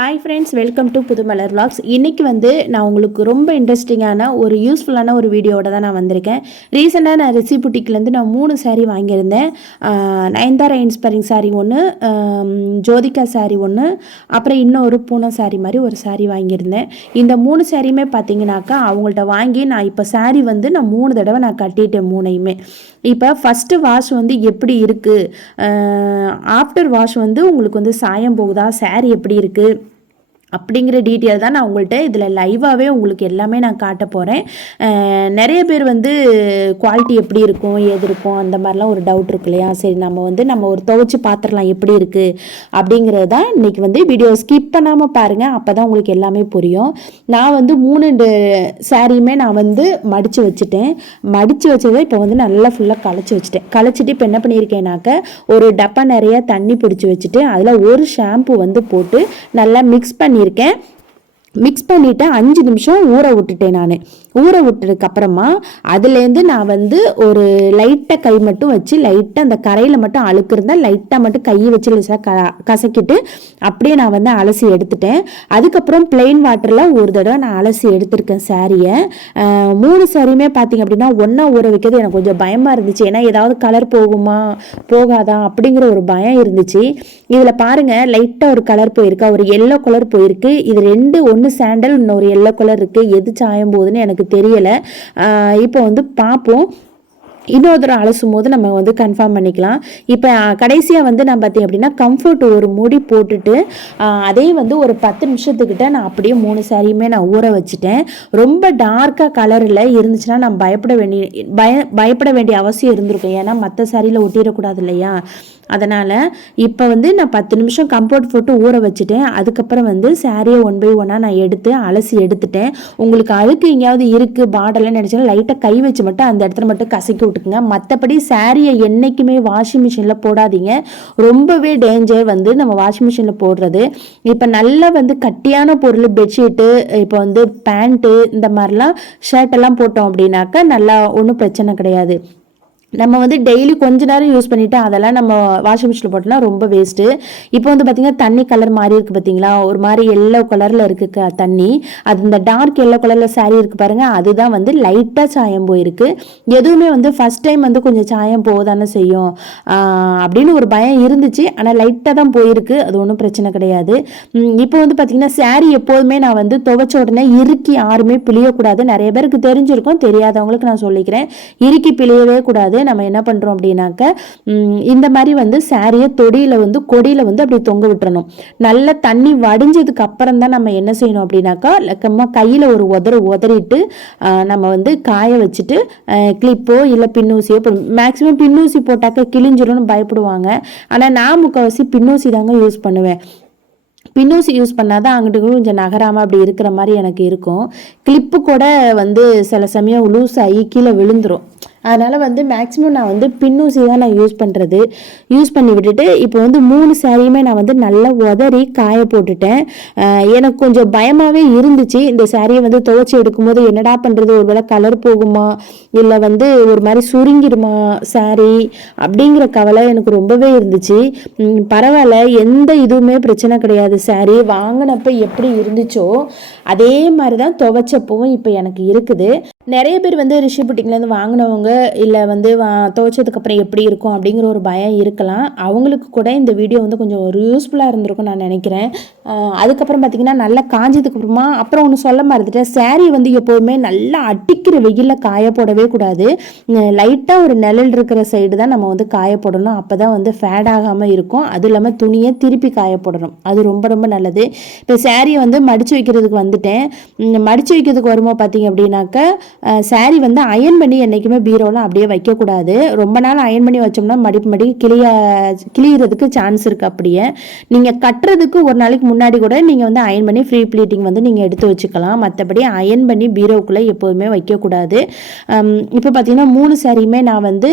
Hi friends welcome to Pudhumalar vlogs. இன்றைக்கி வந்து நான் உங்களுக்கு ரொம்ப இன்ட்ரெஸ்டிங்கான ஒரு யூஸ்ஃபுல்லான ஒரு வீடியோவோட தான் நான் வந்திருக்கேன். ரீசெண்டாக நான் ரிசி புட்டிக்லேருந்து நான் மூணு சாரீ வாங்கியிருந்தேன். நயன்தாரா இன்ஸ்பைரிங் சாரீ ஒன்று ஜோதிகா சாரீ ஒன்று அப்புறம் இன்னொரு பூனை சாரீ மாதிரி ஒரு சாரீ வாங்கியிருந்தேன். இந்த மூணு சாரியுமே பார்த்தீங்கன்னாக்கா அவங்கள்ட்ட வாங்கி நான் இப்போ சாரீ வந்து நான் மூணு தடவை நான் கட்டிட்டேன் மூணையுமே. இப்போ ஃபஸ்ட்டு வாஷ் வந்து எப்படி இருக்குது ஆஃப்டர் வாஷ் வந்து உங்களுக்கு வந்து சாயம் போகுதா? சாரீ எப்படி இருக்குது அப்படிங்கிற டீட்டெயில் தான் நான் உங்கள்கிட்ட இதில் லைவாகவே உங்களுக்கு எல்லாமே நான் காட்ட போகிறேன் நிறைய பேர் வந்து குவாலிட்டி எப்படி இருக்கும் ஏது இருக்கும் அந்த மாதிரிலாம் ஒரு டவுட் இருக்கு இல்லையா? சரி நம்ம வந்து நம்ம ஒரு துவைச்சி பார்த்துடலாம் எப்படி இருக்குது அப்படிங்கிறது தான் இன்றைக்கி வந்து வீடியோ ஸ்கிப் பண்ணாமல் பாருங்கள் அப்போ தான் உங்களுக்கு எல்லாமே புரியும். நான் வந்து மூணு சாரியுமே நான் வந்து மடித்து வச்சுட்டேன். மடித்து வச்சதை இப்போ வந்து நல்லா ஃபுல்லாக களைச்சி வச்சுட்டேன். களைச்சிட்டு இப்போ என்ன பண்ணியிருக்கேனாக்க ஒரு டப்பா நிறையா தண்ணி பிடிச்சி வச்சுட்டு அதில் ஒரு ஷாம்பு வந்து போட்டு நல்லா மிக்ஸ் பண்ணி பண்ணியிருக்கேன். மிக்ஸ் பண்ணிவிட்டு அஞ்சு நிமிஷம் ஊற விட்டுட்டேன் நான். ஊற விட்டதுக்கு அப்புறமா அதுலேருந்து நான் வந்து ஒரு லைட்டாக கை மட்டும் வச்சு லைட்டாக அந்த கரையில் மட்டும் அழுக்கு இருந்தால் லைட்டாக மட்டும் கையை வச்சு லேசாக க கசக்கிட்டு அப்படியே நான் வந்து அலசி எடுத்துட்டேன். அதுக்கப்புறம் பிளெயின் வாட்டரில் ஒரு தடவை நான் அலசி எடுத்திருக்கேன் சாரியை மூணு சாரியுமே பார்த்தீங்க அப்படின்னா ஒன்றா ஊற வைக்கிறது எனக்கு கொஞ்சம் பயமாக இருந்துச்சு. ஏன்னா ஏதாவது கலர் போகுமா போகாதா அப்படிங்கிற ஒரு பயம் இருந்துச்சு. இதில் பாருங்கள் லைட்டாக ஒரு கலர் போயிருக்கா ஒரு எல்லோ கலர் போயிருக்கு. இது ரெண்டு ஒன்று சாண்டல் இன்னொரு எல்லோ கலர் இருக்குது எது சாயம் போகுதுன்னு எனக்கு தெரியலை. இப்போ வந்து பார்ப்போம். இன்னொரு தடவை அலசும் போது நம்ம வந்து கன்ஃபார்ம் பண்ணிக்கலாம். இப்போ கடைசியாக வந்து நான் பார்த்தீங்க அப்படின்னா கம்ஃபர்ட் ஒரு மூடி போட்டுட்டு அதே வந்து ஒரு பத்து நிமிஷத்துக்கிட்ட நான் அப்படியே மூணு சாரியுமே நான் ஊற வச்சுட்டேன். ரொம்ப டார்க்காக கலரில் இருந்துச்சுன்னா நான் பயப்பட வேண்டிய பய பயப்பட வேண்டிய அவசியம் இருந்திருக்கும். ஏன்னா மற்ற சாரியில் ஒட்டிடக்கூடாது இல்லையா? அதனால் இப்போ வந்து நான் பத்து நிமிஷம் கம்ஃபர்ட் போட்டு ஊற வச்சுட்டேன். அதுக்கப்புறம் வந்து சாரியை ஒன் பை ஒன்னாக நான் எடுத்து அலசி எடுத்துட்டேன். உங்களுக்கு அழுக்கு எங்கேயாவது இருக்குது பாடலன்னு நினச்சா லைட்டாக கை வச்சு மட்டும் அந்த இடத்துல மட்டும் கசக்கி விட்டுக்குங்க. மற்றபடி சாரியை என்றைக்குமே வாஷிங் மிஷினில் போடாதீங்க. ரொம்பவே டேஞ்சர் வந்து நம்ம வாஷிங் மிஷினில் போடுறது. இப்போ நல்லா வந்து கட்டியான பொருள் பெட்ஷீட்டு இப்போ வந்து பேண்ட்டு இந்த மாதிரிலாம் ஷர்ட் எல்லாம் போட்டோம் அப்படின்னாக்கா நல்லா ஒன்றும் பிரச்சனை கிடையாது. நம்ம வந்து டெய்லி கொஞ்ச நேரம் யூஸ் பண்ணிட்டு அதெல்லாம் நம்ம வாஷிங் மிஷினில் போட்டோம்னா ரொம்ப வேஸ்ட்டு இப்போ வந்து பார்த்தீங்கன்னா தண்ணி கலர் மாறி இருக்குது பார்த்தீங்களா ஒரு மாதிரி எல்லோ கலரில் இருக்குது க தண்ணி. அது இந்த டார்க் எல்லோ கலரில் saree இருக்கு பாருங்கள் அதுதான் வந்து லைட்டாக சாயம் போயிருக்கு. எதுவுமே வந்து ஃபர்ஸ்ட் டைம் வந்து கொஞ்சம் சாயம் போதானே செய்யும். அப்படின்னு ஒரு பயம் இருந்துச்சு. ஆனால் லைட்டாக தான் போயிருக்கு. அது ஒன்றும் பிரச்சனை கிடையாது. இப்போ வந்து பார்த்தீங்கன்னா saree எப்போதுமே நான் வந்து துவைச்ச உடனே இறுக்கி யாருமே பிழியக்கூடாது. நிறைய பேருக்கு தெரிஞ்சிருக்கும் தெரியாதவங்களுக்கு நான் சொல்லிக்கிறேன். இறுக்கி பிழியவே கூடாது. நம்ம என்ன பண்ணுறோம் அப்படின்னாக்க இந்த மாதிரி வந்து சாரியை தொடியில் வந்து கொடியில் வந்து அப்படி தொங்க விட்டுறணும். நல்ல தண்ணி வடிஞ்சதுக்கு அப்புறம் தான் நம்ம என்ன செய்யணும் அப்படின்னாக்கா லக்கமாக கையில் ஒரு உதற உதறிட்டு ஆஹ், நம்ம வந்து காய வச்சுட்டு கிளிப்போ இல்லை பின்னூசியோ மேக்ஸிமம் பின்னூசி போட்டாக்க கிழிஞ்சிரும்னு பயப்படுவாங்க. ஆனால் நான் முக்கால்வாசி பின்னூசி தாங்க யூஸ் பண்ணுவேன். பின்னூசி யூஸ் பண்ணாதான் அங்கிட்டு கொஞ்சம் நகராமல் அப்படி இருக்கிற மாதிரி எனக்கு இருக்கும். கிளிப்பு கூட வந்து சில சமயம் லூஸ் ஆகி கீழே விழுந்துரும். அதனால் வந்து மேக்ஸிமம் நான் வந்து பின்னூசி தான் நான் யூஸ் பண்ணுறது யூஸ் பண்ணி விட்டுட்டு இப்போ வந்து மூணு சாரியுமே நான் வந்து நல்லா உதறி காய போட்டுட்டேன். எனக்கு கொஞ்சம் பயமாகவே இருந்துச்சு. இந்த சாரியை வந்து துவைச்சி எடுக்கும்போது என்னடா பண்ணுறது ஒரு வேளை கலர் போகுமா? இல்லை வந்து ஒரு மாதிரி சுருங்கிடுமா சாரி அப்படிங்கிற கவலை எனக்கு ரொம்பவே இருந்துச்சு. பரவாயில்ல. எந்த இதுவுமே பிரச்சனை கிடையாது. சாரி வாங்கினப்ப எப்படி இருந்துச்சோ அதே மாதிரி தான் துவைச்சப்பவும் இப்போ எனக்கு இருக்குது. நிறைய பேர் வந்து ரிஷி புட்டிங்லேருந்து வாங்கினவங்க இல்லை வந்து வா துவைச்சதுக்கப்புறம் எப்படி இருக்கும் அப்படிங்கிற ஒரு பயம் இருக்கலாம். அவங்களுக்கு கூட இந்த வீடியோ வந்து கொஞ்சம் ஒரு யூஸ்ஃபுல்லாக இருந்திருக்கும் நான் நினைக்கிறேன். அதுக்கப்புறம் பார்த்திங்கன்னா நல்லா காஞ்சதுக்கு அப்புறமா அப்புறம் ஒன்று சொல்ல மறந்துட்டேன். சேரீ வந்து எப்போதுமே நல்லா அடிக்கிற வெயிலில் காய போடவே கூடாது. லைட்டாக ஒரு நிழல் இருக்கிற சைடு தான் நம்ம வந்து காய போடணும். அப்போ தான் வந்து ஃபேட் ஆகாமல் இருக்கும். அதுவும் இல்லாமல் துணியை திருப்பி காய போடணும். அது ரொம்ப ரொம்ப நல்லது. இப்போ சேரீயை வந்து மடித்து வைக்கிறதுக்கு வந்துட்டேன். மடித்து வைக்கிறதுக்கு வரும்போது பார்த்தீங்க அப்படின்னாக்க saree வந்து அயன் பண்ணி என்றைக்குமே பீரோவில் அப்படியே வைக்கக்கூடாது. ரொம்ப நாள் அயன் பண்ணி வச்சோம்னா மடிப்பு மடி கிளிய கிளியறதுக்கு சான்ஸ் இருக்குது அப்படியே. நீங்கள் கட்டுறதுக்கு ஒரு நாளைக்கு முன்னாடி கூட நீங்கள் வந்து அயன் பண்ணி ஃப்ரீ ப்ளீட்டிங் வந்து நீங்கள் எடுத்து வச்சுக்கலாம். மற்றபடி அயன் பண்ணி பீரோவுக்குள்ளே எப்போதுமே வைக்கக்கூடாது. இப்போ பார்த்தீங்கன்னா மூணு சாரியுமே நான் வந்து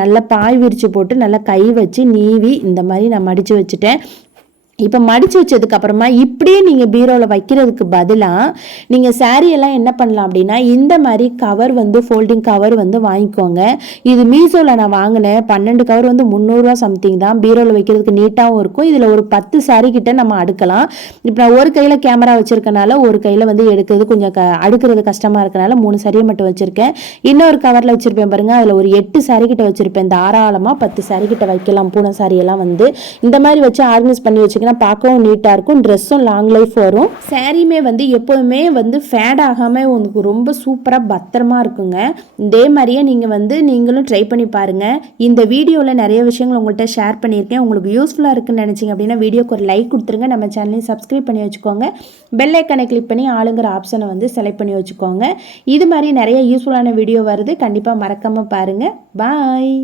நல்லா பாய் விரித்து போட்டு நல்லா கை வச்சு நீவி இந்த மாதிரி நான் மடித்து வச்சுட்டேன். இப்போ மடித்து வச்சதுக்கு அப்புறமா இப்படியே நீங்கள் பீரோவில் வைக்கிறதுக்கு பதிலாக நீங்கள் சாரியெல்லாம் என்ன பண்ணலாம் அப்படின்னா இந்த மாதிரி கவர் வந்து ஃபோல்டிங் கவர் வந்து வாங்கிக்கோங்க. இது மீஷோவில் நான் வாங்கினேன். பன்னெண்டு கவர் வந்து முந்நூறுரூவா சம்திங் தான். பீரோவில் வைக்கிறதுக்கு நீட்டாகவும் இருக்கும். இதில் ஒரு பத்து சாரி கிட்ட நம்ம அடுக்கலாம். இப்போ நான் ஒரு கையில் கேமரா வச்சிருக்கனால ஒரு கையில் வந்து எடுக்கிறது கொஞ்சம் க அடுக்கிறது கஷ்டமாக இருக்கனால மூணு சாரியை மட்டும் வச்சுருக்கேன். இன்னொரு கவரில் வச்சுருப்பேன் பாருங்கள் அதில் ஒரு எட்டு சாரி கிட்ட வச்சுருப்பேன். தாராளமாக பத்து சாரி கிட்ட வைக்கலாம். பூனை சாரியெல்லாம் வந்து. இந்த மாதிரி வச்சு ஆர்கனைஸ் பண்ணி பார்த்தீங்கன்னா பார்க்கவும் நீட்டாக இருக்கும். ட்ரெஸ்ஸும் லாங் லைஃப் வரும். சேரீமே வந்து எப்போதுமே வந்து ஃபேட் ஆகாமல் உங்களுக்கு ரொம்ப சூப்பராக பத்திரமா இருக்குங்க. இதே மாதிரியே நீங்கள் வந்து நீங்களும் ட்ரை பண்ணி பாருங்கள் இந்த வீடியோவில் நிறைய விஷயங்கள் உங்கள்கிட்ட ஷேர் பண்ணியிருக்கேன். உங்களுக்கு யூஸ்ஃபுல்லாக இருக்குன்னு நினச்சிங்க அப்படின்னா வீடியோக்கு ஒரு லைக் கொடுத்துருங்க. நம்ம சேனலையும் சப்ஸ்கிரைப் பண்ணி வச்சுக்கோங்க. பெல் ஐக்கனை கிளிக் பண்ணி ஆளுங்கிற ஆப்ஷனை வந்து செலக்ட் பண்ணி வச்சுக்கோங்க. இது மாதிரி நிறைய யூஸ்ஃபுல்லான வீடியோ வருது. கண்டிப்பாக மறக்காமல் பாருங்கள் பாய்